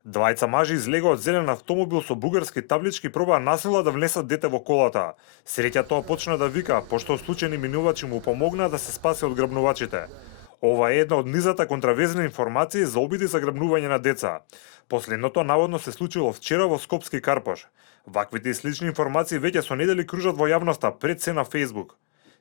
Двајца мажи излегоа од зелен автомобил со бугарски таблички и пробаа насила да внесат дете во колата. Среќа тоа почна да вика, пошто случајни минувачи му помогнаа да се спаси од грабнувачите. Ова е една од низата контравезни информации за обиди за грабнување на деца. Последното наводно се случило вчера во Скопски Карпош. Ваквите и слични информации веќе со недели кружат во јавноста, пред се на Facebook.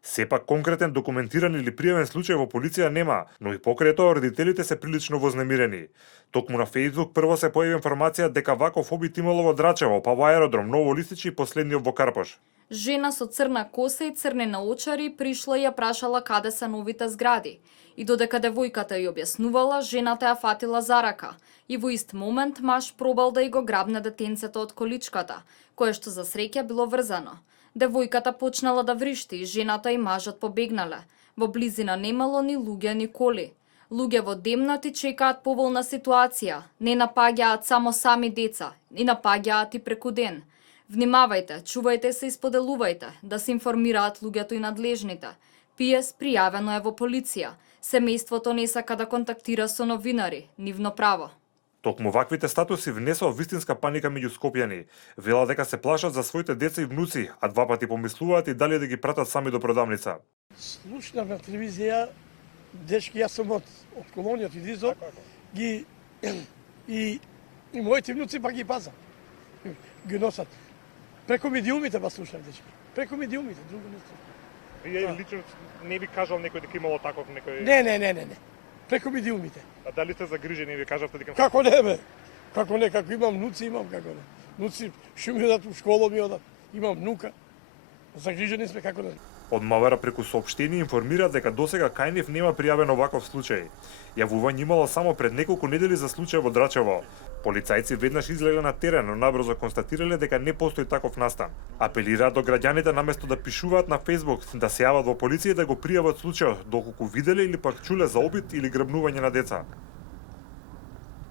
Сепак конкретен документиран или пријавен случај во полиција нема, но и покрај тоа родителите се прилично вознемирени. Токму на Facebook прво се појави информација дека ваков обид имало во Драчево, па во аеродром Ново Листичи и последниот во Карпош. Жена со црна коса и црни наочари пришла и ја прашала каде се новите згради. И додека девојката ја објаснувала, жената ја фатила за рака. И во ист момент маж пробал да ја го грабне детенцето од количката, кое што за среќа било врзано. Девојката почнала да вришти и жената и мажот побегнале. Во близина немало ни луѓе ни коли. Луѓе во демнати чекаат поволна ситуација, не напаѓаат само сами деца, и напаѓаат и преку ден. Внимавајте, чувајте се и споделувајте, да се информираат луѓето и надлежните. ПИЕС пријавено е во полиција. Семејството не сака да контактира со новинари, нивно право. Токму ваквите статуси внесоа вистинска паника меѓу скопјани. Вела дека се плашат за своите деца и внуци, а два пати помислуваат и дали да ги пратат сами до продавница. Слушнав на телевизија, дечки, јас сум од колонијата излизо, ги и моите внуци па ги пазам. Ги носат. Преку медиумите па слушнав, дечки. Преку медиумите, друго не слушнав. Вие лично не би кажал некој дека имало таков некој... Не. Преку медиумите. А дали сте загрижени, ви кажавте дека... Како не бе? Како не, како имам внуци, имам како не. Внуци што ми одат у школа, ми одат. Имам внука. Загрижени сме како не. Од МВР преку соопштение информира дека досега кај нив нема пријавен оваков случај. Јавување имало само пред неколку недели за случај во Драчево. Полицајци веднаш излегле на терен, но набрзо констатирале дека не постои таков настан. Апелираат до граѓаните наместо да пишуваат на Facebook, да се јават во полиција и да го пријават случајот, доколку виделе или пак чуле за обид или грабнување на деца.